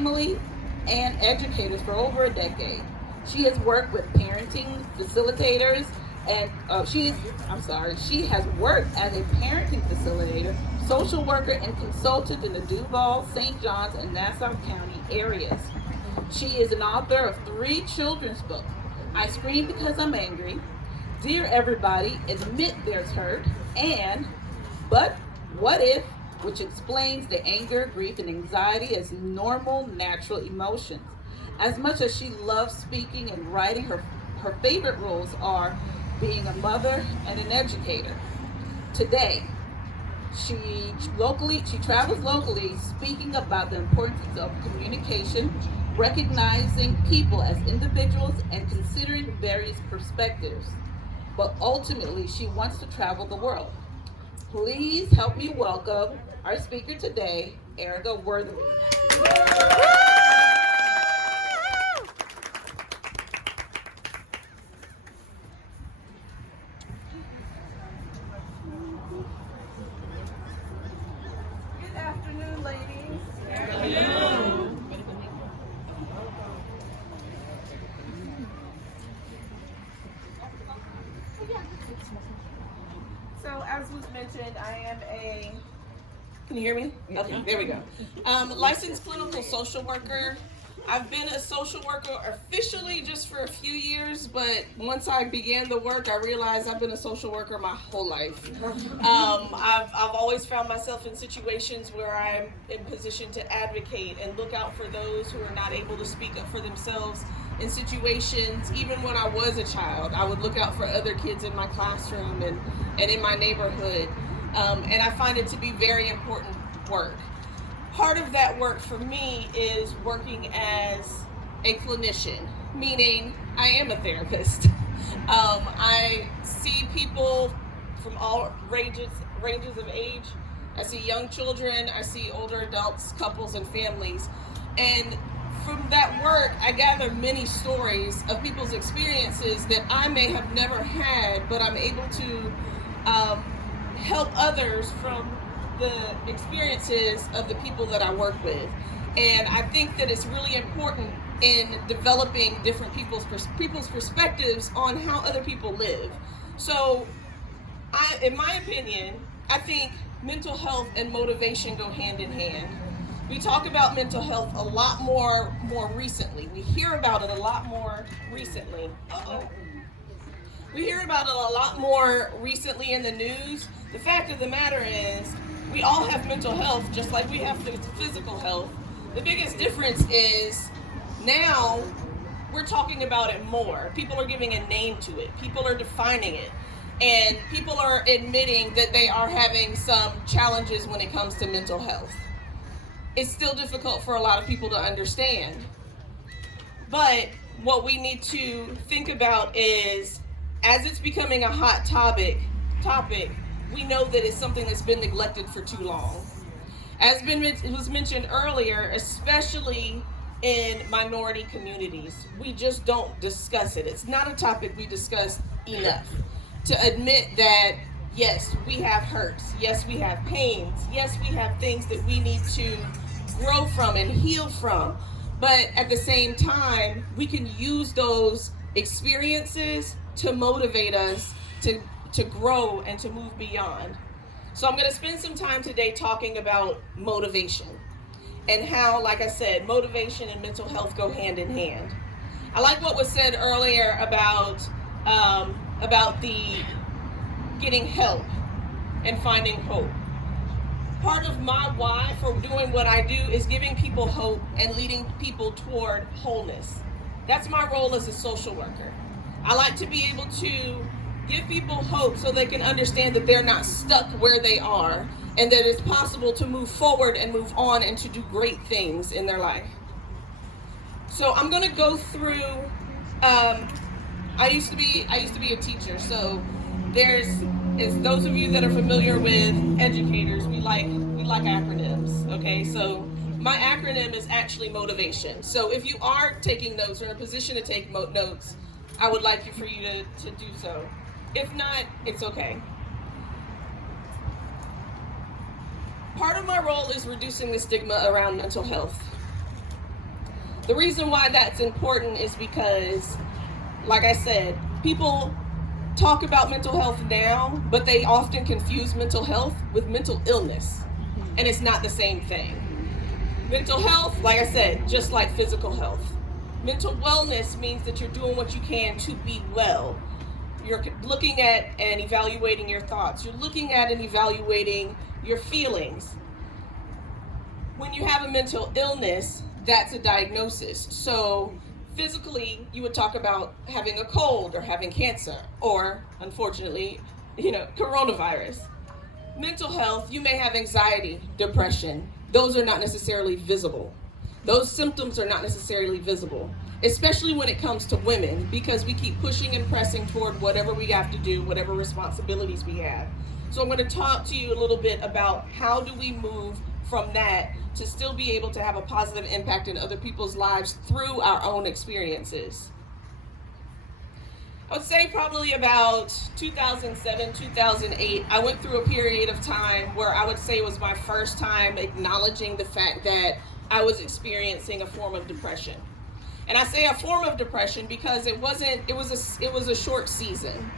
family and educators for over a decade. She has worked with parenting facilitators and she has worked as a parenting facilitator, social worker, and consultant in the Duval, St. Johns, and Nassau County areas. She is an author of 3 children's books: I Scream Because I'm Angry, Dear Everybody, Admit There's Hurt, and But What If, which explains the anger, grief, and anxiety as normal, natural emotions. As much as she loves speaking and writing, her favorite roles are being a mother and an educator. Today, she travels locally speaking about the importance of communication, recognizing people as individuals, and considering various perspectives. But ultimately, she wants to travel the world. Please help me welcome our speaker today, Erica Wortherly. Good afternoon, ladies. Good afternoon. So, as was mentioned, I am a, can you hear me? Okay, there we go. Licensed clinical social worker. I've been a social worker officially just for a few years, but once I began the work, I realized I've been a social worker my whole life. I've always found myself in situations where I'm in position to advocate and look out for those who are not able to speak up for themselves in situations. Even when I was a child, I would look out for other kids in my classroom and in my neighborhood, and I find it to be very important work. Part of that work for me is working as a clinician, meaning I am a therapist. I see people from all ranges of age. I see young children, I see older adults, couples, and families. And from that work, I gather many stories of people's experiences that I may have never had, but I'm able to help others from the experiences of the people that I work with. And I think that it's really important in developing different people's perspectives on how other people live. So in my opinion, I think mental health and motivation go hand in hand. We talk about mental health a lot more recently. We hear about it a lot more recently. We hear about it a lot more recently in the news. The fact of the matter is, we all have mental health just like we have physical health. The biggest difference is now we're talking about it more. People are giving a name to it. People are defining it. And people are admitting that they are having some challenges when it comes to mental health. It's still difficult for a lot of people to understand. But what we need to think about is, as it's becoming a hot topic, we know that it's something that's been neglected for too long. As it was mentioned earlier, especially in minority communities, we just don't discuss it. It's not a topic we discuss enough. To admit that, yes, we have hurts, yes, we have pains, yes, we have things that we need to grow from and heal from. But at the same time, we can use those experiences to motivate us to grow and to move beyond. So I'm going to spend some time today talking about motivation and how, like I said, motivation and mental health go hand in hand. I like what was said earlier about the getting help and finding hope. Part of my why for doing what I do is giving people hope and leading people toward wholeness. That's my role as a social worker. I like to be able to give people hope so they can understand that they're not stuck where they are and that it's possible to move forward and move on and to do great things in their life. So I'm going to go through, I used to be a teacher, so as those of you that are familiar with educators, we like acronyms, okay? So my acronym is actually motivation. So if you are taking notes or in a position to take notes, I would like for you to do so. If not, it's okay. Part of my role is reducing the stigma around mental health. The reason why that's important is because, like I said, people talk about mental health now, but they often confuse mental health with mental illness, and it's not the same thing. Mental health, like I said, just like physical health. Mental wellness means that you're doing what you can to be well. You're looking at and evaluating your thoughts. You're looking at and evaluating your feelings. When you have a mental illness, that's a diagnosis. So physically, you would talk about having a cold or having cancer or, unfortunately, coronavirus. Mental health, you may have anxiety, depression. Those are not necessarily visible. Those symptoms are not necessarily visible, especially when it comes to women, because we keep pushing and pressing toward whatever we have to do, whatever responsibilities we have. So I'm going to talk to you a little bit about how do we move from that to still be able to have a positive impact in other people's lives through our own experiences. I would say probably about 2007, 2008, I went through a period of time where I would say it was my first time acknowledging the fact that I was experiencing a form of depression. And I say a form of depression because it was a short season.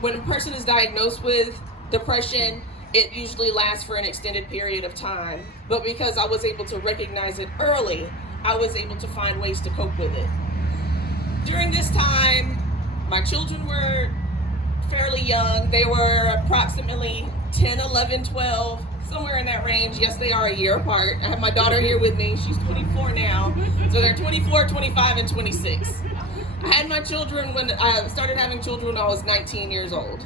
When a person is diagnosed with depression, it usually lasts for an extended period of time. But because I was able to recognize it early, I was able to find ways to cope with it. During this time, my children were fairly young. They were approximately 10, 11, 12, somewhere in that range. Yes, they are a year apart. I have my daughter here with me. She's 24 now. So they're 24, 25, and 26. I had my children when I started having children when I was 19 years old.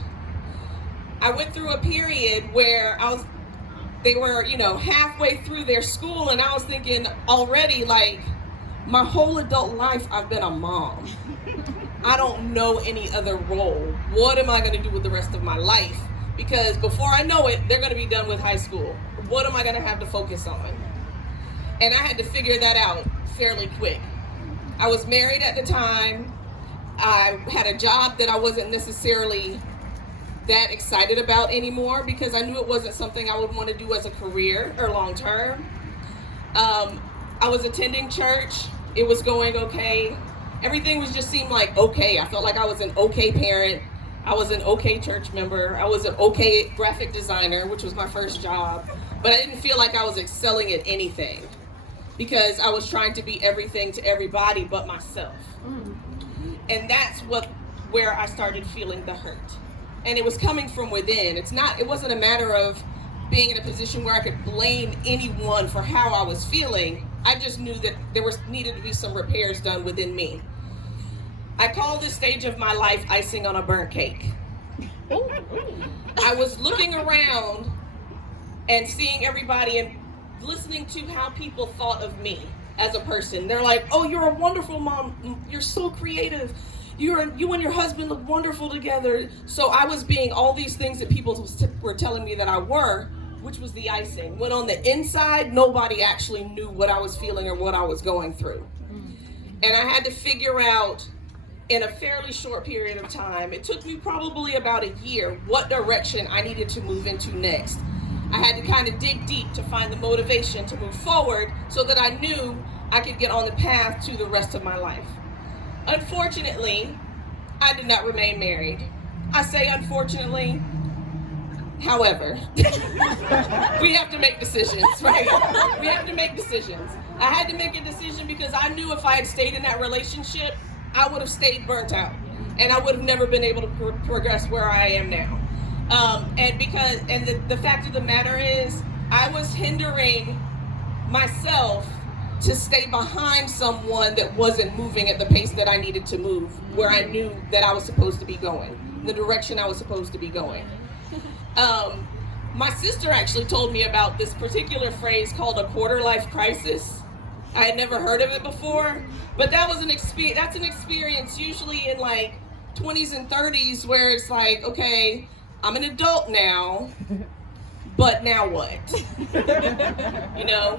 I went through a period where they were, halfway through their school, and I was thinking already, like, my whole adult life I've been a mom. I don't know any other role. What am I going to do with the rest of my life? Because before I know it, they're going to be done with high school. What am I going to have to focus on? And I had to figure that out fairly quick. I was married at the time. I had a job that I wasn't necessarily that excited about anymore because I knew it wasn't something I would want to do as a career or long term. I was attending church. It was going okay. Everything just seemed like okay. I felt like I was an okay parent. I was an okay church member. I was an okay graphic designer, which was my first job. But I didn't feel like I was excelling at anything because I was trying to be everything to everybody but myself. And that's where I started feeling the hurt. And it was coming from within. It wasn't a matter of being in a position where I could blame anyone for how I was feeling. I just knew that there needed to be some repairs done within me. I call this stage of my life icing on a burnt cake. I was looking around and seeing everybody and listening to how people thought of me as a person. They're like, oh, you're a wonderful mom. You're so creative. You and your husband look wonderful together. So I was being all these things that people were telling me that I were, which was the icing. When on the inside, nobody actually knew what I was feeling or what I was going through. And I had to figure out in a fairly short period of time, it took me probably about a year, what direction I needed to move into next. I had to kind of dig deep to find the motivation to move forward so that I knew I could get on the path to the rest of my life. Unfortunately, I did not remain married. I say unfortunately, however, we have to make decisions, right? We have to make decisions. I had to make a decision because I knew if I had stayed in that relationship, I would have stayed burnt out and I would have never been able to progress where I am now. And the fact of the matter is, I was hindering myself to stay behind someone that wasn't moving at the pace that I needed to move, where I knew that I was supposed to be going, the direction I was supposed to be going. My sister actually told me about this particular phrase called a quarter life crisis. I had never heard of it before, but that's an experience usually in like 20s and 30s where it's like, okay, I'm an adult now, but now what?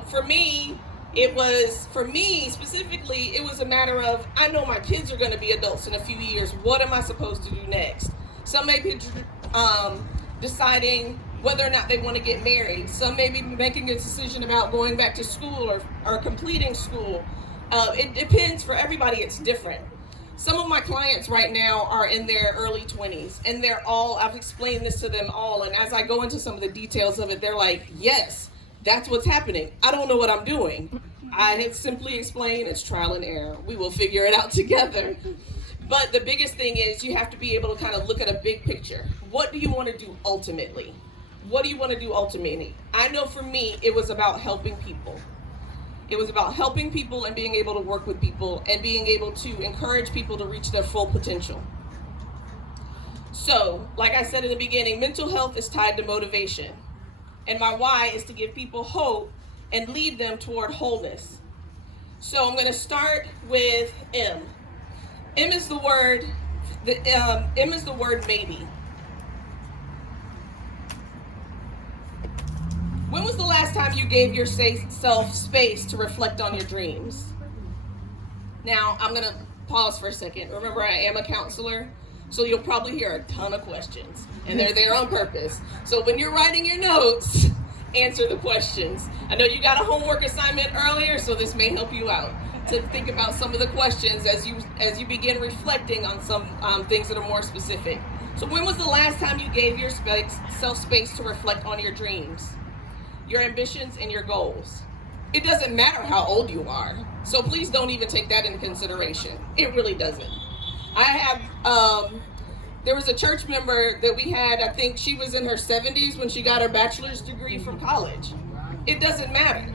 For me specifically, it was a matter of, I know my kids are going to be adults in a few years. What am I supposed to do next? Some may be deciding whether or not they want to get married. Some may be making a decision about going back to school or completing school. It depends. For everybody, it's different. Some of my clients right now are in their early 20s, and I've explained this to them all, and as I go into some of the details of it, they're like, yes, that's what's happening. I don't know what I'm doing. I had simply explained it's trial and error. We will figure it out together. But the biggest thing is you have to be able to kind of look at a big picture. What do you want to do ultimately? What do you want to do ultimately? I know for me, it was about helping people. It was about helping people and being able to work with people and being able to encourage people to reach their full potential. So, like I said in the beginning, mental health is tied to motivation. And my why is to give people hope and lead them toward wholeness. So I'm going to start with M. M is the word maybe. When was the last time you gave yourself space to reflect on your dreams? Now, I'm going to pause for a second. Remember, I am a counselor, so you'll probably hear a ton of questions, and they're there on purpose. So when you're writing your notes, answer the questions. I know you got a homework assignment earlier, so this may help you out to think about some of the questions as you begin reflecting on some things that are more specific. So when was the last time you gave yourself space to reflect on your dreams, your ambitions, and your goals? It doesn't matter how old you are, so please don't even take that into consideration. It really doesn't. I have, there was a church member that we had, I think she was in her 70s when she got her bachelor's degree from college. It doesn't matter.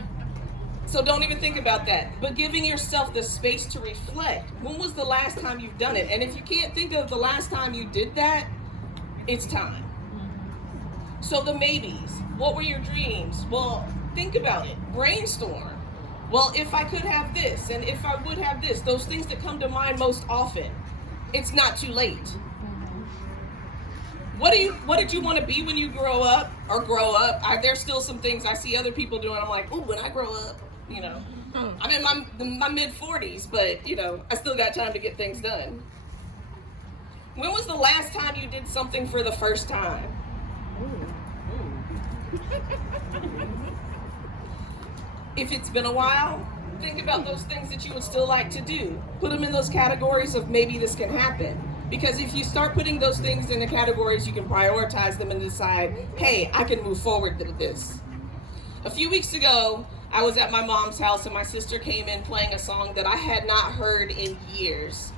So don't even think about that. But giving yourself the space to reflect. When was the last time you've done it? And if you can't think of the last time you did that, it's time. So the maybes. What were your dreams? Well, think about it. Brainstorm. Well, if I could have this, and if I would have this, those things that come to mind most often. It's not too late. What did you want to be when you grow up? There's still some things I see other people doing. I'm like, ooh, when I grow up, I'm in my mid-40s, but, I still got time to get things done. When was the last time you did something for the first time? If it's been a while, think about those things that you would still like to do. Put them in those categories of maybe this can happen. Because if you start putting those things in the categories, you can prioritize them and decide, hey, I can move forward with this. A few weeks ago, I was at my mom's house and my sister came in playing a song that I had not heard in years.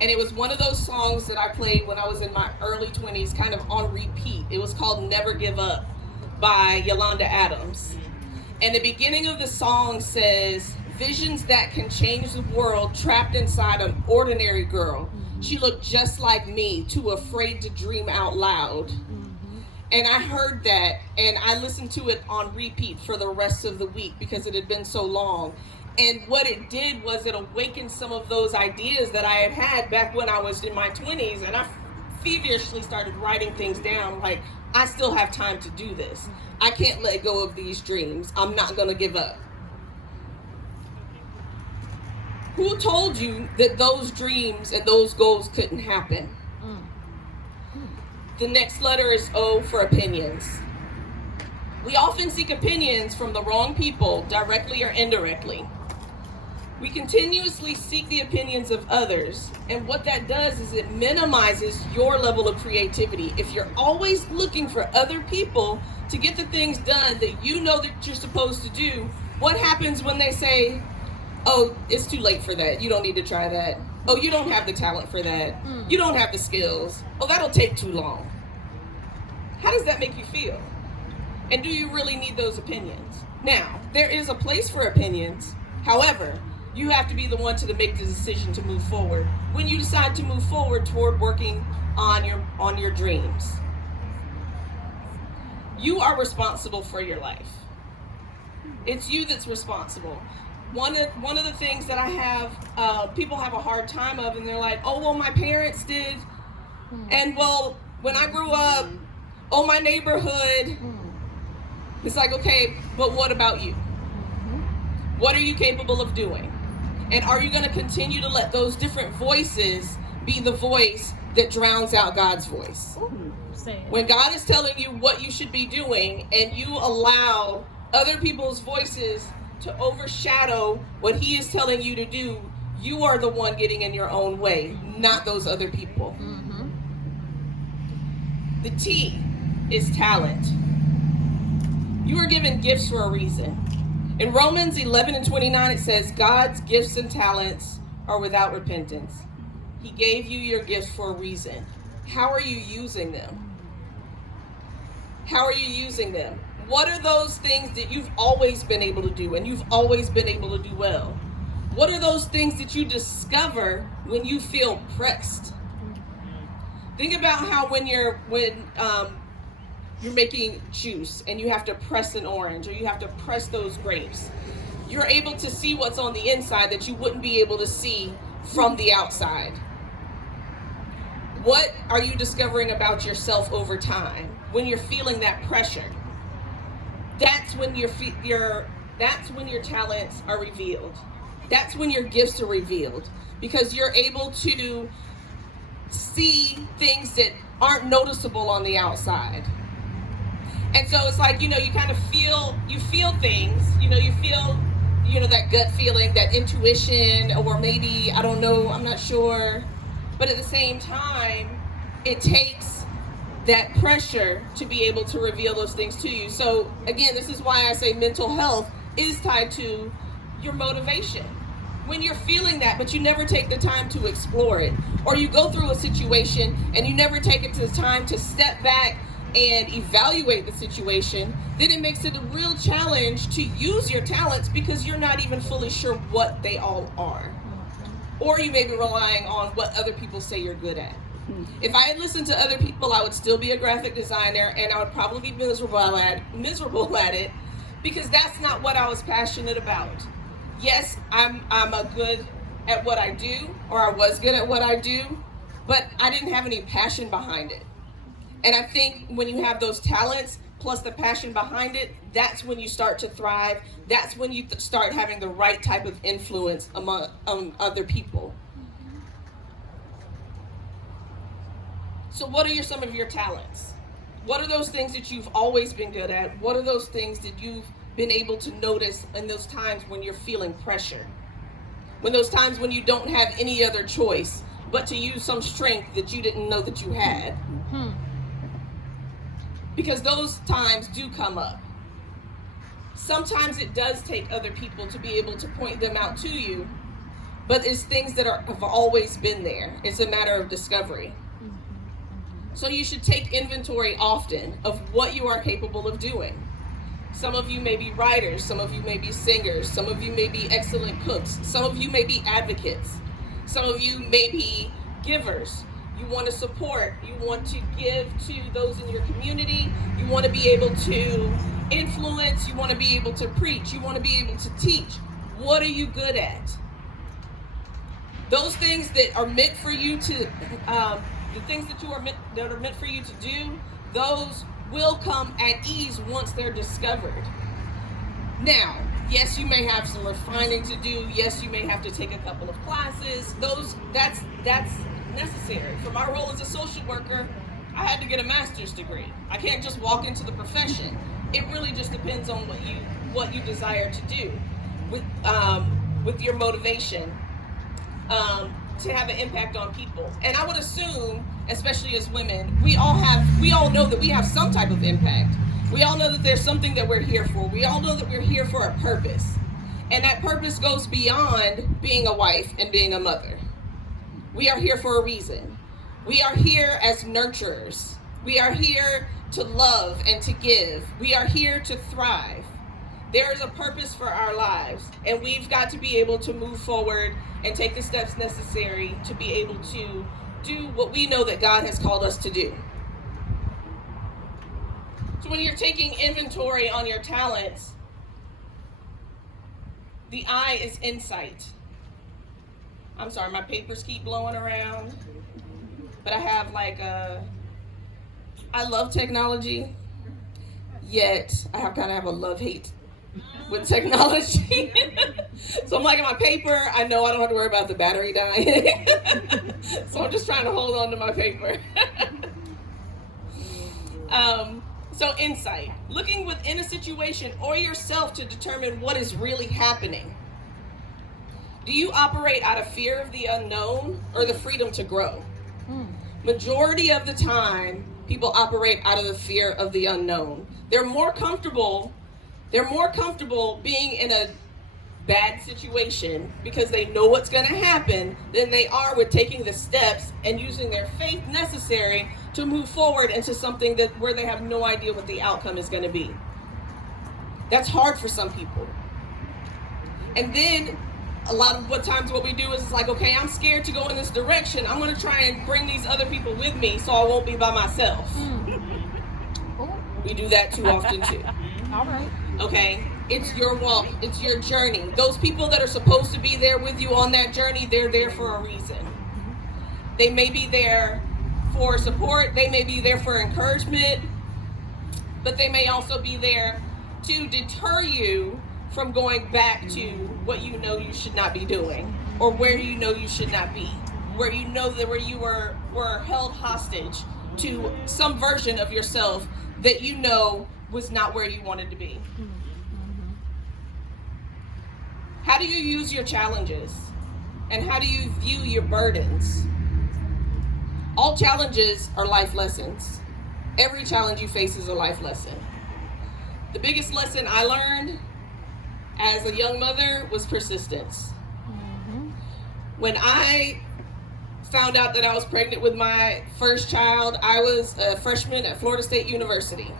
And it was one of those songs that I played when I was in my early 20s, kind of on repeat. It was called Never Give Up by Yolanda Adams. And the beginning of the song says, visions that can change the world trapped inside an ordinary girl. She looked just like me, too afraid to dream out loud. And I heard that, and I listened to it on repeat for the rest of the week because it had been so long. And what it did was it awakened some of those ideas that I had back when I was in my 20s, and I feverishly started writing things down, like, I still have time to do this. I can't let go of these dreams. I'm not going to give up. Who told you that those dreams and those goals couldn't happen? The next letter is O for opinions. We often seek opinions from the wrong people, directly or indirectly. We continuously seek the opinions of others, and what that does is it minimizes your level of creativity. If you're always looking for other people to get the things done that you know that you're supposed to do, what happens when they say, oh, it's too late for that, you don't need to try that. Oh, you don't have the talent for that. You don't have the skills. Oh, that'll take too long. How does that make you feel? And do you really need those opinions? Now, there is a place for opinions. However, you have to be the one to make the decision to move forward. When you decide to move forward toward working on your dreams, you are responsible for your life. It's you that's responsible. One of the things that I have, people have a hard time of, and they're like, oh, well, my parents did, and well, when I grew up, oh, my neighborhood. It's like, okay, but what about you? What are you capable of doing? And are you going to continue to let those different voices be the voice that drowns out God's voice? When God is telling you what you should be doing and you allow other people's voices to overshadow what he is telling you to do, you are the one getting in your own way, not those other people. Mm-hmm. The T is talent. You are given gifts for a reason. In Romans 11:29, it says, God's gifts and talents are without repentance. He gave you your gifts for a reason. How are you using them? How are you using them? What are those things that you've always been able to do and you've always been able to do well? What are those things that you discover when you feel pressed? Think about how when you're making juice and you have to press an orange or you have to press those grapes. You're able to see what's on the inside that you wouldn't be able to see from the outside. What are you discovering about yourself over time when you're feeling that pressure? That's when your talents are revealed. That's when your gifts are revealed, because you're able to see things that aren't noticeable on the outside. And so it's like, you kind of feel things, you feel, that gut feeling, that intuition, or maybe, I don't know, I'm not sure. But at the same time, it takes that pressure to be able to reveal those things to you. So again, this is why I say mental health is tied to your motivation. When you're feeling that, but you never take the time to explore it, or you go through a situation and you never take it to the time to step back and evaluate the situation, then it makes it a real challenge to use your talents because you're not even fully sure what they all are. Or you may be relying on what other people say you're good at. If I had listened to other people, I would still be a graphic designer and I would probably be miserable at it, because that's not what I was passionate about. Yes, I'm a good at what I do, or I was good at what I do, but I didn't have any passion behind it. And I think when you have those talents plus the passion behind it, that's when you start to thrive. That's when you start having the right type of influence among other people. So what are some of your talents? What are those things that you've always been good at? What are those things that you've been able to notice in those times when you're feeling pressure? When those times when you don't have any other choice but to use some strength that you didn't know that you had? Mm-hmm. Because those times do come up. Sometimes it does take other people to be able to point them out to you, but it's things that have always been there. It's a matter of discovery. So you should take inventory often of what you are capable of doing. Some of you may be writers, some of you may be singers, some of you may be excellent cooks, some of you may be advocates, some of you may be givers. You want to support, you want to give to those in your community, you want to be able to influence, you want to be able to preach, you want to be able to teach. What are you good at? Those things that are meant for you to, the things that are meant for you to do, those will come at ease once they're discovered. Now, yes, you may have some refining to do. Yes, you may have to take a couple of classes. That's necessary. For my role as a social worker, I had to get a master's degree. I can't just walk into the profession. It really just depends on what you desire to do with your motivation to have an impact on people. And I would assume, especially as women, we all know that we have some type of impact. We all know that there's something that we're here for. We all know that we're here for a purpose. And that purpose goes beyond being a wife and being a mother. We are here for a reason. We are here as nurturers. We are here to love and to give. We are here to thrive. There is a purpose for our lives, and we've got to be able to move forward and take the steps necessary to be able to do what we know that God has called us to do. So when you're taking inventory on your talents, the I is insight. I'm sorry, my papers keep blowing around, but I have I love technology, yet I kind of have a love-hate with technology. So I'm like, my paper, I know I don't have to worry about the battery dying. So I'm just trying to hold on to my paper. So insight, looking within a situation or yourself to determine what is really happening. Do you operate out of fear of the unknown or the freedom to grow? Majority of the time, people operate out of the fear of the unknown. They're more comfortable being in a bad situation because they know what's going to happen than they are with taking the steps and using their faith necessary to move forward into something where they have no idea what the outcome is going to be. That's hard for some people. And then a lot of times what we do is it's like, okay, I'm scared to go in this direction. I'm going to try and bring these other people with me so I won't be by myself. We do that too often too. All right. Okay? It's your walk. It's your journey. Those people that are supposed to be there with you on that journey, they're there for a reason. They may be there for support. They may be there for encouragement. But they may also be there to deter you from going back to what you know you should not be doing, or where you know you should not be, where you know that where you were held hostage to some version of yourself that you know was not where you wanted to be. How do you use your challenges? And how do you view your burdens? All challenges are life lessons. Every challenge you face is a life lesson. The biggest lesson I learned as a young mother was persistence. When I found out that I was pregnant with my first child, I was a freshman at Florida State University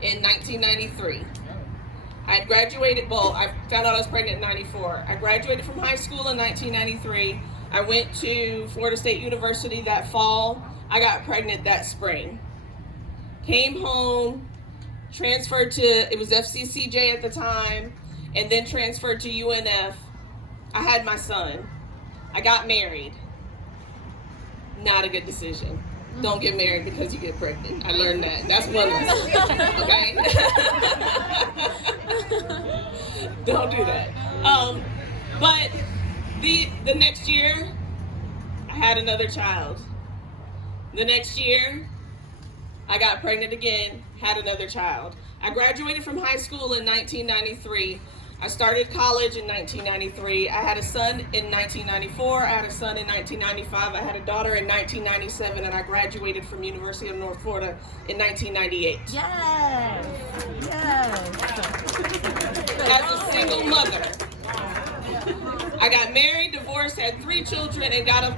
in 1993. I had graduated, I found out I was pregnant in 94. I graduated from high school in 1993. I went to Florida State University that fall. I got pregnant that spring. Came home, transferred to, it was FCCJ at the time, and then transferred to UNF. I had my son. I got married. Not a good decision. Don't get married because you get pregnant. I learned that. That's one lesson. Okay? Don't do that. But the next year, I had another child. The next year, I got pregnant again, had another child. I graduated from high school in 1993. I started college in 1993. I had a son in 1994. I had a son in 1995. I had a daughter in 1997, and I graduated from University of North Florida in 1998. Yes. Yes. As a single mother. I got married, divorced, had 3 children, and got a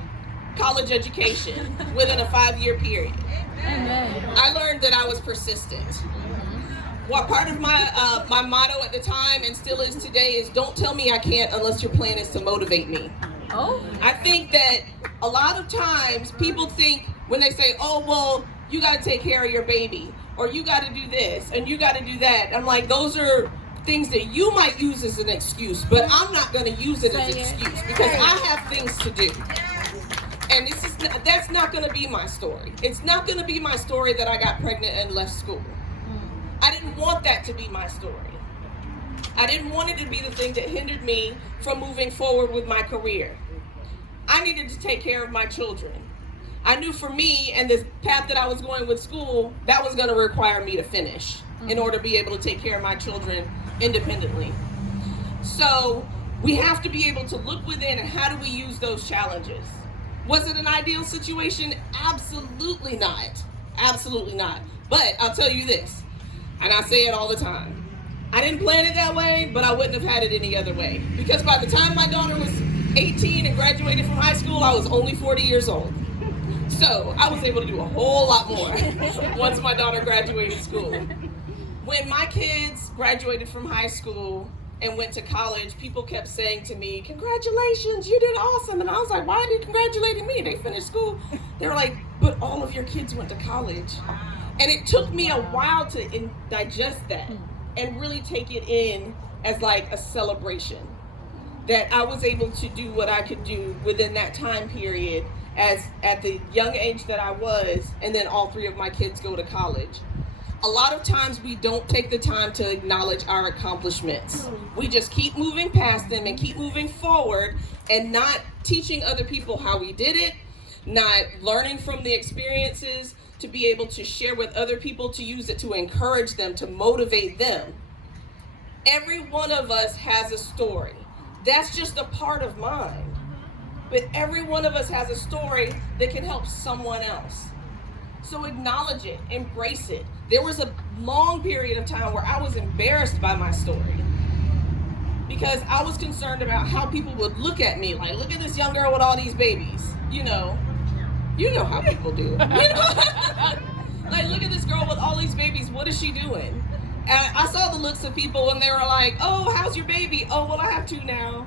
college education within a 5-year period. Amen. I learned that I was persistent. What part of my motto at the time and still is today is don't tell me I can't unless your plan is to motivate me. Oh. I think that a lot of times people think when they say, oh, well, you got to take care of your baby, or you got to do this and you got to do that. I'm like, those are things that you might use as an excuse, but I'm not going to use it as an excuse because I have things to do. And that's not going to be my story. It's not going to be my story that I got pregnant and left school. I didn't want that to be my story. I didn't want it to be the thing that hindered me from moving forward with my career. I needed to take care of my children. I knew for me and the path that I was going with school, that was going to require me to finish in order to be able to take care of my children independently. So we have to be able to look within and how do we use those challenges? Was it an ideal situation? Absolutely not. Absolutely not. But I'll tell you this, and I say it all the time. I didn't plan it that way, but I wouldn't have had it any other way. Because by the time my daughter was 18 and graduated from high school, I was only 40 years old. So I was able to do a whole lot more once my daughter graduated school. When my kids graduated from high school and went to college, people kept saying to me, congratulations, you did awesome. And I was like, why are you congratulating me? They finished school. They were like, but all of your kids went to college. And it took me a while to digest that and really take it in as like a celebration. That I was able to do what I could do within that time period as at the young age that I was, and then all 3 of my kids go to college. A lot of times we don't take the time to acknowledge our accomplishments. We just keep moving past them and keep moving forward and not teaching other people how we did it, not learning from the experiences, to be able to share with other people, to use it to encourage them, to motivate them. Every one of us has a story. That's just a part of mine. But every one of us has a story that can help someone else. So acknowledge it, embrace it. There was a long period of time where I was embarrassed by my story because I was concerned about how people would look at me, like, look at this young girl with all these babies. You know how people do. Like, look at this girl with all these babies. What is she doing? And I saw the looks of people when they were like, oh, how's your baby? Oh, well, I have 2 now.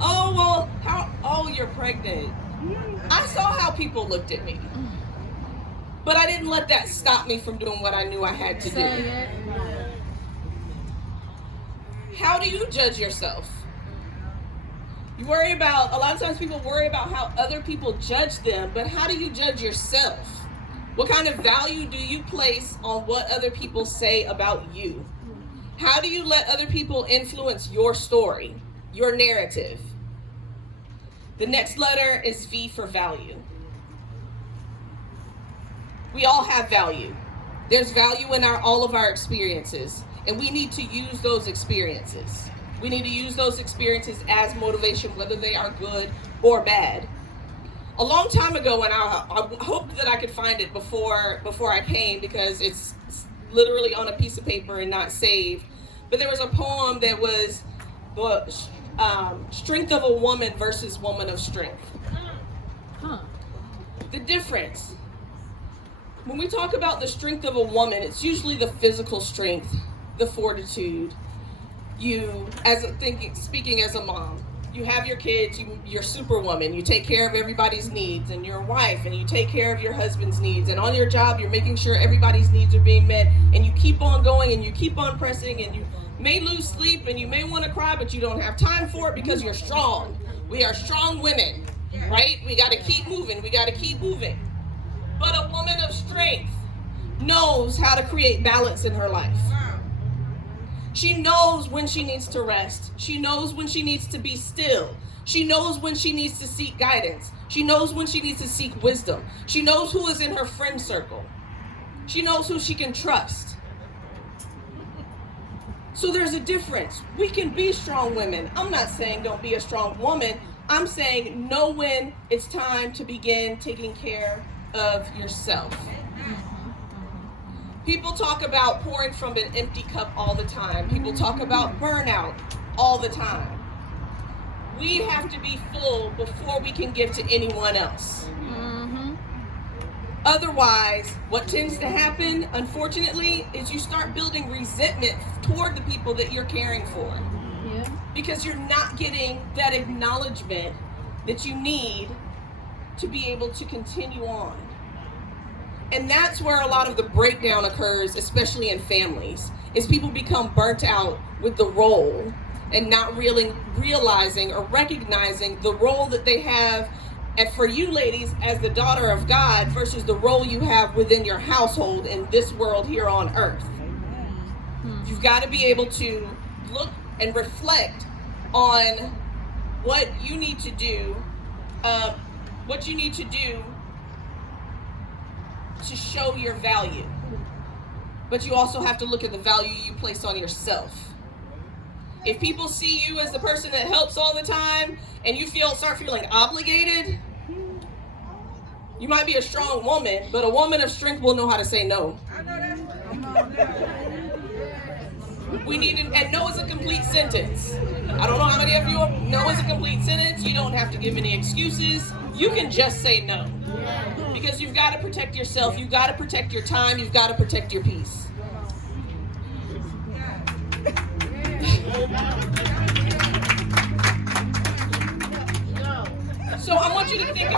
Oh, well, oh, you're pregnant. I saw how people looked at me. But I didn't let that stop me from doing what I knew I had to do. How do you judge yourself? A lot of times people worry about how other people judge them, but how do you judge yourself? What kind of value do you place on what other people say about you? How do you let other people influence your story, your narrative? The next letter is V for value. We all have value. There's value in all of our experiences, and we need to use those experiences. We need to use those experiences as motivation, whether they are good or bad. A long time ago, and I hoped that I could find it before I came, because it's literally on a piece of paper and not saved, but there was a poem that was the strength of a woman versus woman of strength. The difference. When we talk about the strength of a woman, it's usually the physical strength, the fortitude. Speaking as a mom, you have your kids, you're superwoman, you take care of everybody's needs, and you're a wife, and you take care of your husband's needs, and on your job, you're making sure everybody's needs are being met, and you keep on going, and you keep on pressing, and you may lose sleep, and you may want to cry, but you don't have time for it because you're strong. We are strong women, right? We got to keep moving. But a woman of strength knows how to create balance in her life. She knows when she needs to rest. She knows when she needs to be still. She knows when she needs to seek guidance. She knows when she needs to seek wisdom. She knows who is in her friend circle. She knows who she can trust. So there's a difference. We can be strong women. I'm not saying don't be a strong woman. I'm saying know when it's time to begin taking care of yourself. People talk about pouring from an empty cup all the time. People talk about burnout all the time. We have to be full before we can give to anyone else. Otherwise, what tends to happen, unfortunately, is you start building resentment toward the people that you're caring for. Because you're not getting that acknowledgement that you need to be able to continue on. And that's where a lot of the breakdown occurs, especially in families, is people become burnt out with the role and not really realizing or recognizing the role that they have. And for you ladies, as the daughter of God, versus the role you have within your household in this world here on earth. You've got to be able to look and reflect on what you need to do, to show your value. But you also have to look at the value you place on yourself. If people see you as the person that helps all the time and you start feeling obligated, you might be a strong woman, but a woman of strength will know how to say no. And no is a complete sentence. I don't know how many of you know is a complete sentence. You don't have to give any excuses. You can just say no. Because you've got to protect yourself. You've got to protect your time. You've got to protect your peace. So I want you to think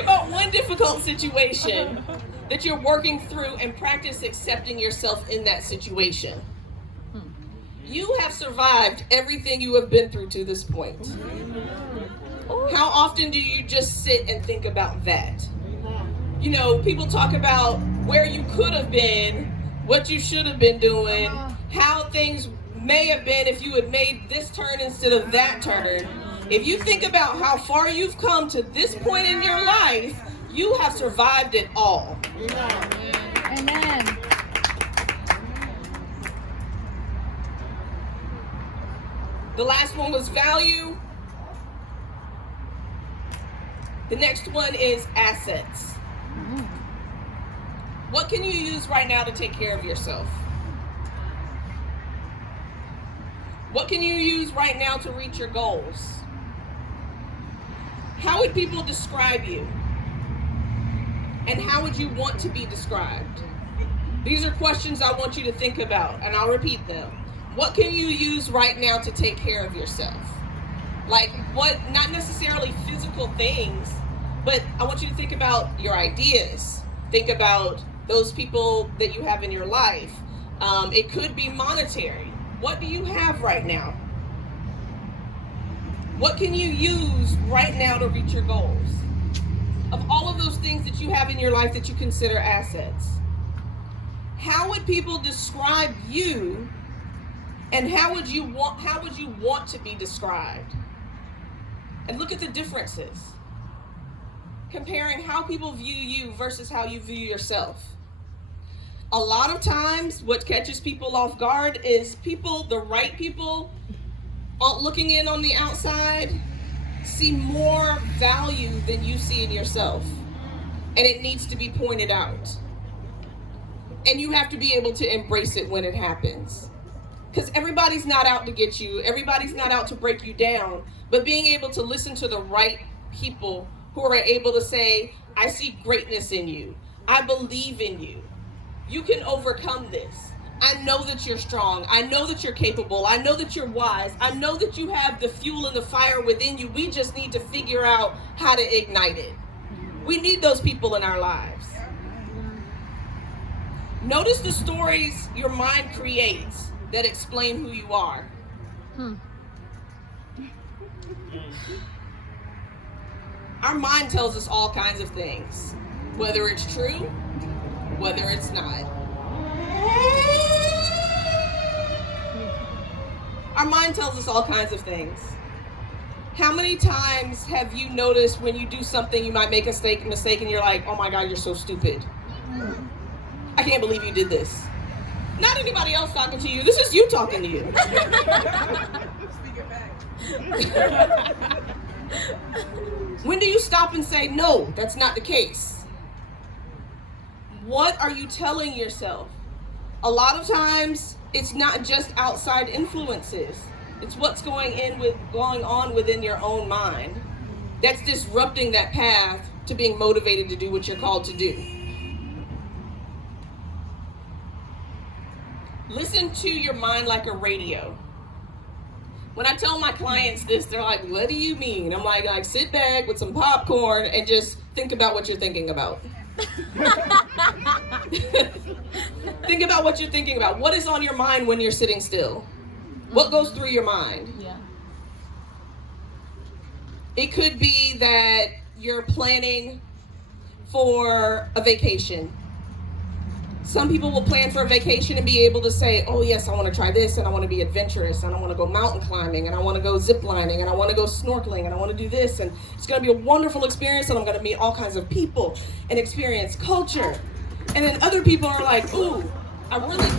about one difficult situation that you're working through, and practice accepting yourself in that situation. You have survived everything you have been through to this point. How often do you just sit and think about that? You know, people talk about where you could have been, what you should have been doing, how things may have been if you had made this turn instead of that turn. If you think about how far you've come to this point in your life, you have survived it all. Amen. The last one was value. The next one is assets. What can you use right now to take care of yourself? What can you use right now to reach your goals? How would people describe you? And how would you want to be described? These are questions I want you to think about, and I'll repeat them. What can you use right now to take care of yourself? Like what, not necessarily physical things, but I want you to think about your ideas. Think about those people that you have in your life. It could be monetary. What do you have right now? What can you use right now to reach your goals? Of all of those things that you have in your life that you consider assets, how would people describe you, and how would you want to be described? And look at the differences. Comparing how people view you versus how you view yourself. A lot of times what catches people off guard is the right people, looking in on the outside, see more value than you see in yourself. And it needs to be pointed out. And you have to be able to embrace it when it happens. Because everybody's not out to get you. Everybody's not out to break you down. But being able to listen to the right people who are able to say, I see greatness in you. I believe in you. You can overcome this. I know that you're strong. I know that you're capable. I know that you're wise. I know that you have the fuel and the fire within you. We just need to figure out how to ignite it. We need those people in our lives. Notice the stories your mind creates that explain who you are. Our mind tells us all kinds of things, whether it's true, whether it's not. Our mind tells us all kinds of things. How many times have you noticed when you do something, you might make a mistake and you're like, oh my God, you're so stupid. I can't believe you did this. Not anybody else talking to you. This is you talking to you. When do you stop and say, no, that's not the case? What are you telling yourself? A lot of times, it's not just outside influences. It's what's going on within your own mind that's disrupting that path to being motivated to do what you're called to do. Listen to your mind like a radio. When I tell my clients this, they're like, what do you mean? I'm like sit back with some popcorn and just think about what you're thinking about. Think about what you're thinking about. What is on your mind when you're sitting still? What goes through your mind? Yeah. It could be that you're planning for a vacation. Some people will plan for a vacation and be able to say, oh yes, I want to try this, and I want to be adventurous, and I want to go mountain climbing, and I want to go zip lining, and I want to go snorkeling, and I want to do this, and it's going to be a wonderful experience, and I'm going to meet all kinds of people and experience culture. And then other people are like, ooh, I really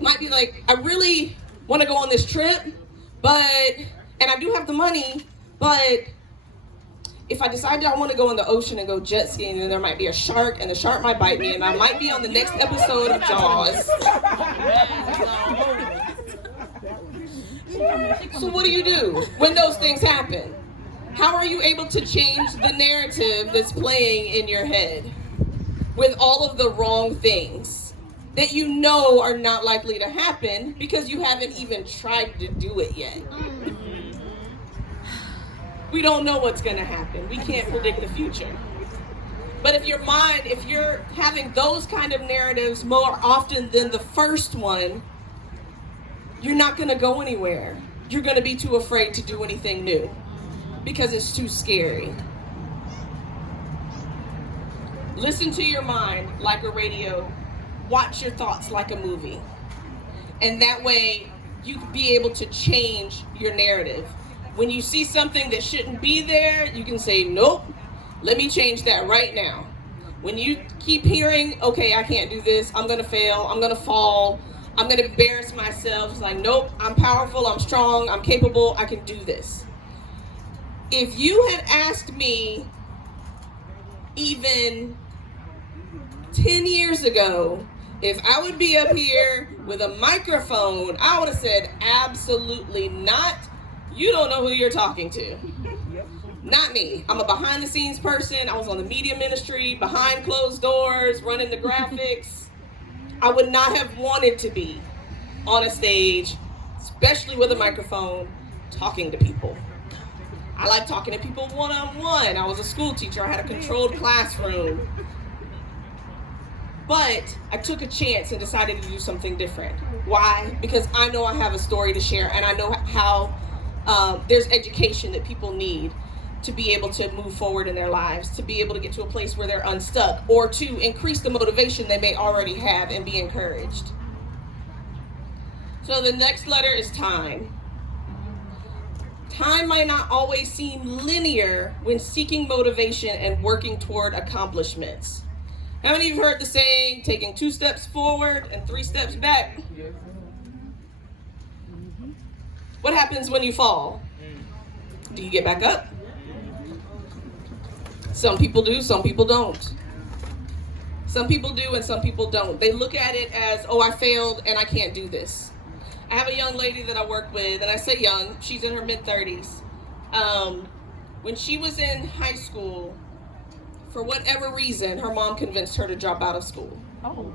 might be like, I really want to go on this trip, and I do have the money, but if I decide that I want to go in the ocean and go jet skiing, then there might be a shark, and the shark might bite me, and I might be on the next episode of Jaws. So what do you do when those things happen? How are you able to change the narrative that's playing in your head with all of the wrong things that you know are not likely to happen because you haven't even tried to do it yet? We don't know what's going to happen. We can't predict the future. But if you're having those kind of narratives more often than the first one, you're not going to go anywhere. You're going to be too afraid to do anything new because it's too scary. Listen to your mind like a radio. Watch your thoughts like a movie. And that way, you can be able to change your narrative. When you see something that shouldn't be there, you can say, nope, let me change that right now. When you keep hearing, okay, I can't do this, I'm gonna fail, I'm gonna fall, I'm gonna embarrass myself, it's like, nope, I'm powerful, I'm strong, I'm capable, I can do this. If you had asked me even 10 years ago if I would be up here with a microphone, I would have said absolutely not. You don't know who you're talking to. Not me. I'm a behind the scenes person. I was on the media ministry, behind closed doors, running the graphics. I would not have wanted to be on a stage, especially with a microphone, talking to people. I like talking to people one-on-one. I was a school teacher. I had a controlled classroom. But I took a chance and decided to do something different. Why? Because I know I have a story to share, and I know how there's education that people need to be able to move forward in their lives, to be able to get to a place where they're unstuck, or to increase the motivation they may already have and be encouraged. So the next letter is time. Time might not always seem linear when seeking motivation and working toward accomplishments. How many of you have heard the saying, taking 2 steps forward and 3 steps back? What happens when you fall? Do you get back up? Some people do, some people don't. Some people do and some people don't. They look at it as, oh, I failed and I can't do this. I have a young lady that I work with, and I say young, she's in her mid-30s. When she was in high school, for whatever reason, her mom convinced her to drop out of school. Oh.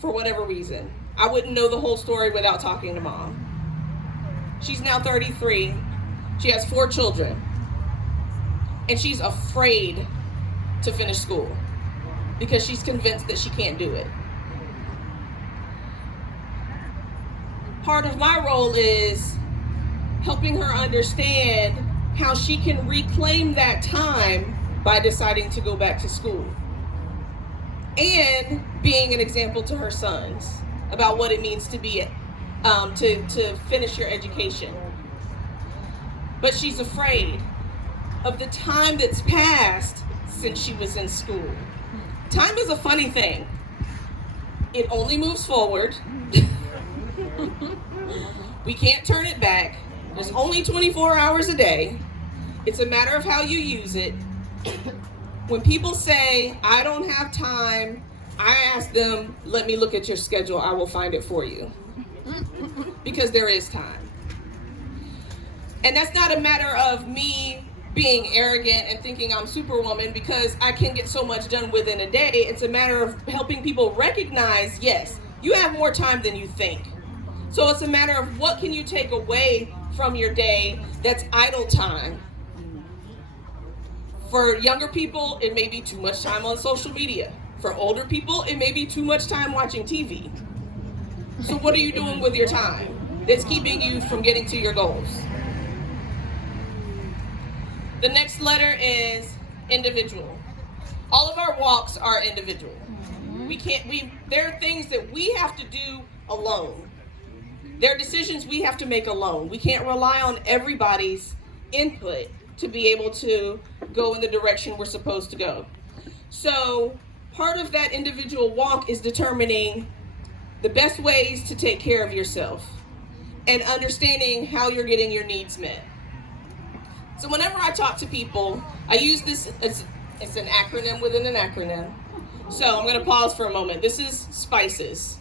For whatever reason. I wouldn't know the whole story without talking to mom. She's now 33. She has 4 children. And she's afraid to finish school because she's convinced that she can't do it. Part of my role is helping her understand how she can reclaim that time by deciding to go back to school, and being an example to her sons about what it means to be to finish your education. But she's afraid of the time that's passed since she was in school. Time is a funny thing. It only moves forward. We can't turn it back. There's only 24 hours a day. It's a matter of how you use it. When people say, I don't have time, I ask them, let me look at your schedule. I will find it for you. Because there is time. And that's not a matter of me being arrogant and thinking I'm Superwoman because I can get so much done within a day. It's a matter of helping people recognize, yes, you have more time than you think. So it's a matter of what can you take away from your day that's idle time. For younger people, it may be too much time on social media. For older people, it may be too much time watching TV. So what are you doing with your time that's keeping you from getting to your goals? The next letter is individual. All of our walks are individual. There are things that we have to do alone. There are decisions we have to make alone. We can't rely on everybody's input to be able to go in the direction we're supposed to go. So part of that individual walk is determining the best ways to take care of yourself and understanding how you're getting your needs met. So whenever I talk to people, I use this, it's an acronym within an acronym. So I'm going to pause for a moment. This is SPICES.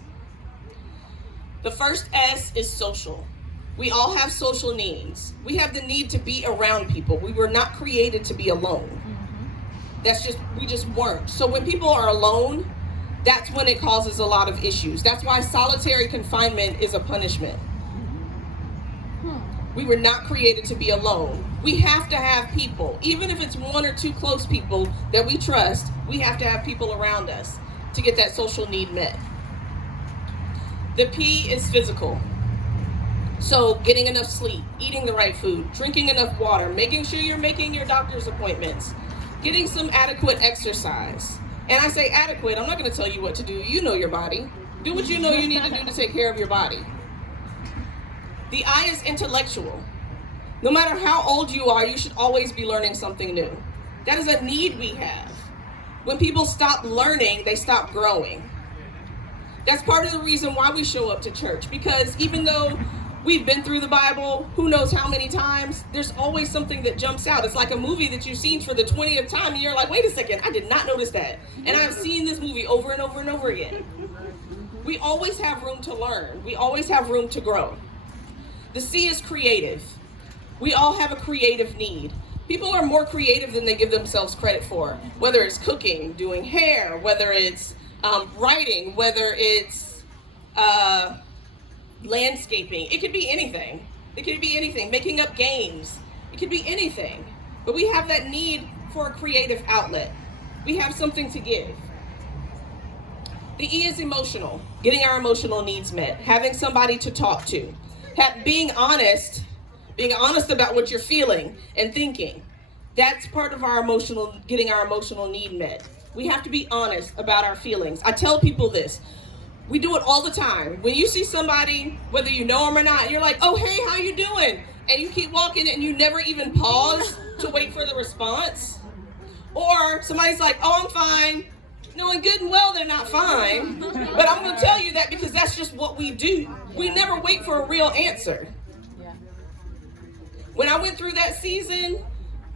The first S is social. We all have social needs. We have the need to be around people. We were not created to be alone. We just weren't. So when people are alone, that's when it causes a lot of issues. That's why solitary confinement is a punishment. We were not created to be alone. We have to have people. Even if it's 1 or 2 close people that we trust, we have to have people around us to get that social need met. The P is physical. So getting enough sleep, eating the right food, drinking enough water, making sure you're making your doctor's appointments, getting some adequate exercise. And I say adequate, I'm not going to tell you what to do. You know your body. Do what you know you need to do to take care of your body. The I is intellectual. No matter how old you are, you should always be learning something new. That is a need we have. When people stop learning, they stop growing. That's part of the reason why we show up to church, because even though we've been through the Bible, who knows how many times, there's always something that jumps out. It's like a movie that you've seen for the 20th time, and you're like, wait a second, I did not notice that. And I've seen this movie over and over and over again. We always have room to learn. We always have room to grow. The C is creative. We all have a creative need. People are more creative than they give themselves credit for, whether it's cooking, doing hair, whether it's writing, whether it's landscaping. It could be anything. It could be anything. Making up games. It could be anything. But we have that need for a creative outlet. We have something to give. The E is emotional. Getting our emotional needs met. Having somebody to talk to. Being honest about what you're feeling and thinking. That's part of our getting our emotional need met. We have to be honest about our feelings. I tell people this. We do it all the time. When you see somebody, whether you know them or not, you're like, oh, hey, how you doing? And you keep walking and you never even pause to wait for the response. Or somebody's like, oh, I'm fine. Knowing good and well they're not fine. But I'm going to tell you that because that's just what we do. We never wait for a real answer. When I went through that season,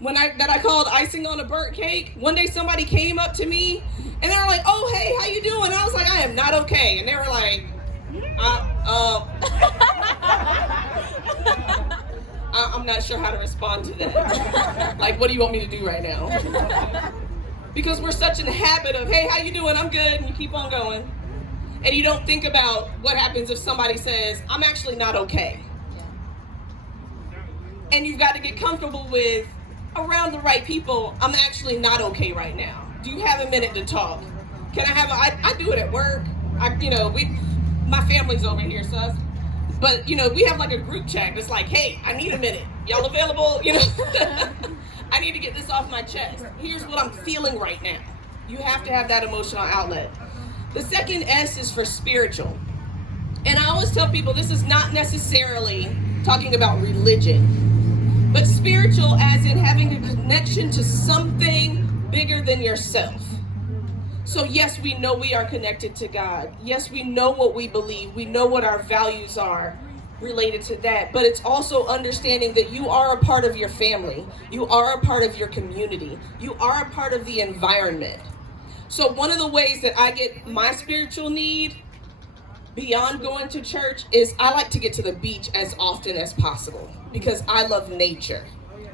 that I called icing on a burnt cake, one day somebody came up to me and they were like, oh, hey, how you doing? And I was like, I am not okay. And they were like, I'm not sure how to respond to that. Like, what do you want me to do right now? Because we're such in the habit of, hey, how you doing? I'm good. And you keep on going. And you don't think about what happens if somebody says, I'm actually not okay. And you've got to get comfortable with, around the right people, I'm actually not okay right now. Do you have a minute to talk? Can I have I do it at work. My family's over here, but we have like a group chat that's like, hey, I need a minute. Y'all available? I need to get this off my chest. Here's what I'm feeling right now. You have to have that emotional outlet. The second S is for spiritual. And I always tell people this is not necessarily talking about religion, but spiritual as in having a connection to something bigger than yourself. So yes, we know we are connected to God. Yes, we know what we believe. We know what our values are related to that. But it's also understanding that you are a part of your family. You are a part of your community. You are a part of the environment. So one of the ways that I get my spiritual need beyond going to church is I like to get to the beach as often as possible because I love nature.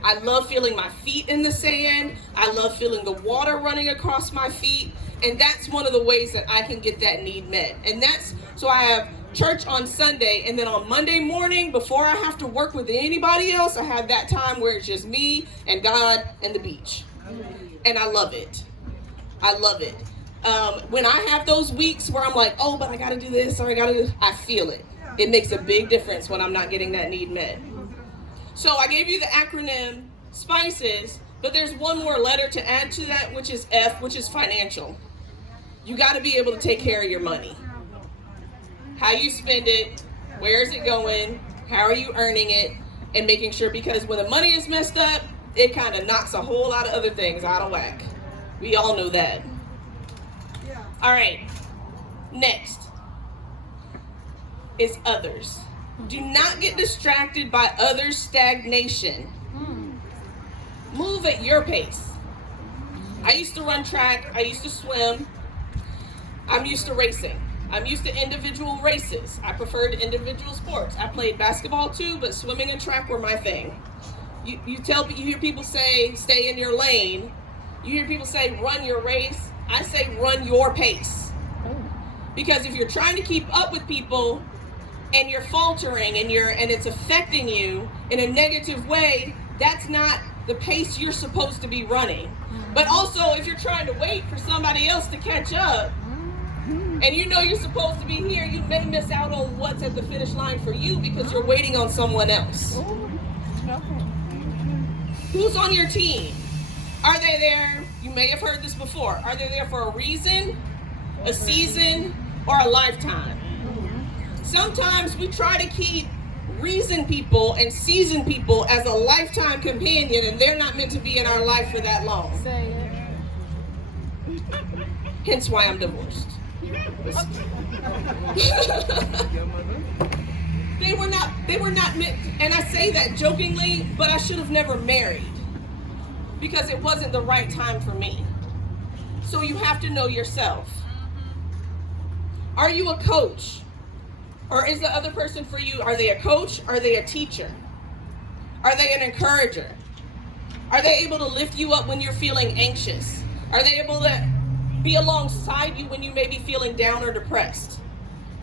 I love feeling my feet in the sand. I love feeling the water running across my feet. And that's one of the ways that I can get that need met. And so I have church on Sunday, and then on Monday morning, before I have to work with anybody else, I have that time where it's just me and God and the beach. And I love it. I love it. When I have those weeks where I'm like, oh, but I gotta do this, or I feel it. It makes a big difference when I'm not getting that need met. So I gave you the acronym SPICES, but there's one more letter to add to that, which is F, which is financial. You got to be able to take care of your money. How you spend it, where is it going, how are you earning it, and making sure, because when the money is messed up, it kind of knocks a whole lot of other things out of whack. We all know that. All right, next is others. Do not get distracted by others' stagnation. Move at your pace. I used to run track. I used to swim. I'm used to racing. I'm used to individual races. I preferred individual sports. I played basketball too, but swimming and track were my thing. You hear people say, stay in your lane. You hear people say, run your race. I say, run your pace. Because if you're trying to keep up with people and you're faltering and it's affecting you in a negative way, that's not the pace you're supposed to be running. But also, if you're trying to wait for somebody else to catch up, and you know you're supposed to be here, you may miss out on what's at the finish line for you because you're waiting on someone else. Who's on your team? Are they there? You may have heard this before. Are they there for a reason, a season, or a lifetime. Sometimes we try to keep reasoned people and seasoned people as a lifetime companion, and they're not meant to be in our life for that long. Hence why I'm divorced. They were not meant, and I say that jokingly, but I should have never married because it wasn't the right time for me. So you have to know yourself. Are you a coach? Or is the other person for you, are they a coach? Are they a teacher? Are they an encourager? Are they able to lift you up when you're feeling anxious? Are they able to be alongside you when you may be feeling down or depressed?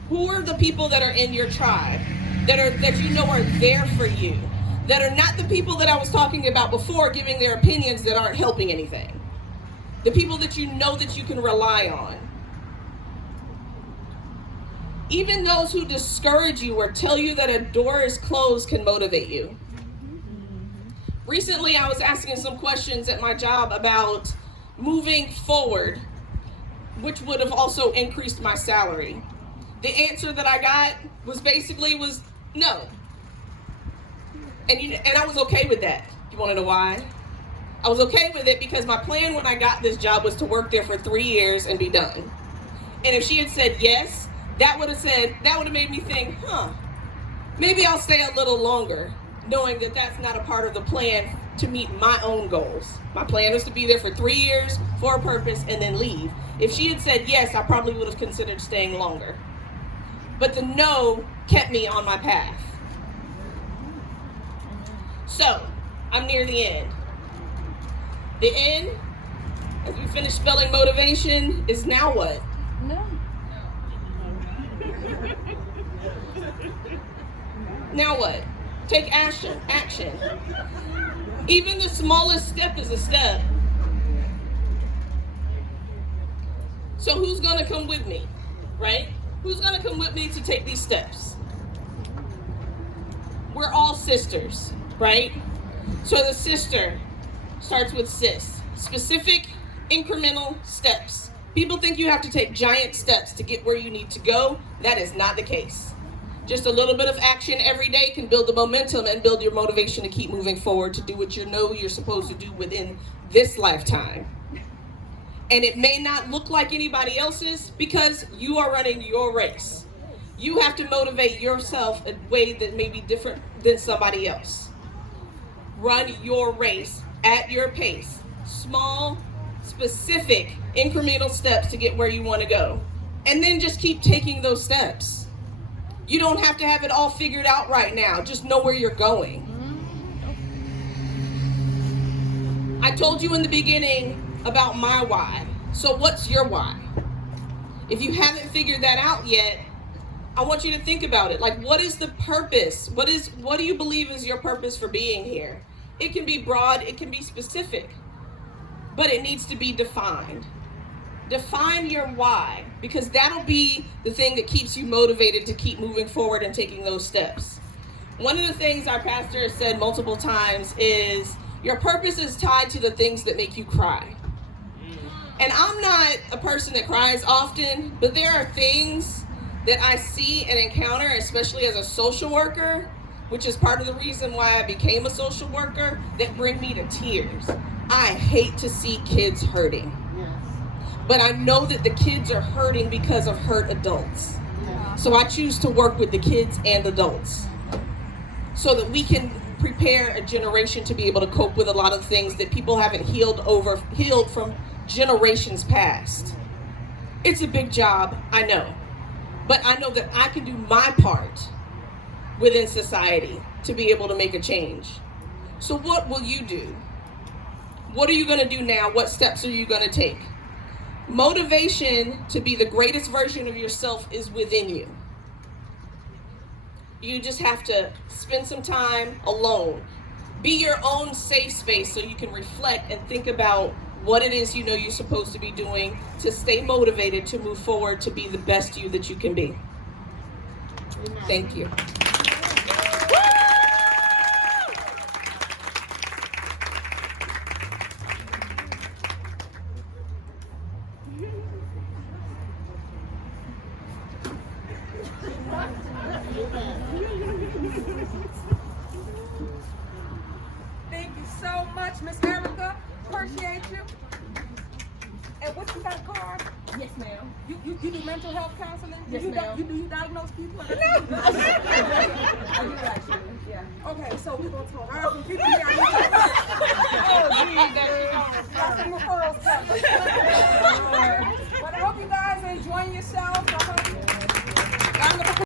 Who are the people that are in your tribe that you know are there for you? That are not the people that I was talking about before giving their opinions that aren't helping anything. The people that you know that you can rely on. Even those who discourage you or tell you that a door is closed can motivate you. Recently, I was asking some questions at my job about moving forward, which would have also increased my salary. The answer that I got was no. And I was okay with that. You want to know why? I was okay with it because my plan when I got this job was to work there for 3 years and be done. And if she had said yes, that would have made me think, maybe I'll stay a little longer, knowing that that's not a part of the plan to meet my own goals. My plan was to be there for 3 years for a purpose and then leave. If she had said yes, I probably would have considered staying longer. But the no kept me on my path. So, I'm near the end. The end, as we finish spelling motivation, is now what? No. Now what? Take action. Even the smallest step is a step. So who's gonna come with me, right? Who's gonna come with me to take these steps? We're all sisters, right? So the sister starts with sis. Specific, incremental steps. People think you have to take giant steps to get where you need to go. That is not the case. Just a little bit of action every day can build the momentum and build your motivation to keep moving forward, to do what you know you're supposed to do within this lifetime. And it may not look like anybody else's because you are running your race. You have to motivate yourself in a way that may be different than somebody else. Run your race at your pace. Small, specific, incremental steps to get where you want to go. And then just keep taking those steps. You don't have to have it all figured out right now. Just know where you're going. I told you in the beginning about my why. So what's your why? If you haven't figured that out yet, I want you to think about it. Like, what is the purpose? What do you believe is your purpose for being here? It can be broad, it can be specific, but it needs to be defined. Define your why, because that'll be the thing that keeps you motivated to keep moving forward and taking those steps. One of the things our pastor has said multiple times is, your purpose is tied to the things that make you cry. And I'm not a person that cries often, but there are things that I see and encounter, especially as a social worker, which is part of the reason why I became a social worker, that bring me to tears. I hate to see kids hurting. But I know that the kids are hurting because of hurt adults. So I choose to work with the kids and adults so that we can prepare a generation to be able to cope with a lot of things that people haven't healed from generations past. It's a big job, I know. But I know that I can do my part within society to be able to make a change. So what will you do? What are you going to do now? What steps are you going to take? Motivation to be the greatest version of yourself is within you. You just have to spend some time alone. Be your own safe space so you can reflect and think about what it is you know you're supposed to be doing to stay motivated to move forward to be the best you that you can be. Thank you. Thank you so much, Miss Erica. Appreciate you. And what you got a card? Yes, ma'am. You do mental health counseling? Yes, do ma'am. you diagnose people? I do actually. Yeah. Okay, so we're gonna talk. I have some people here.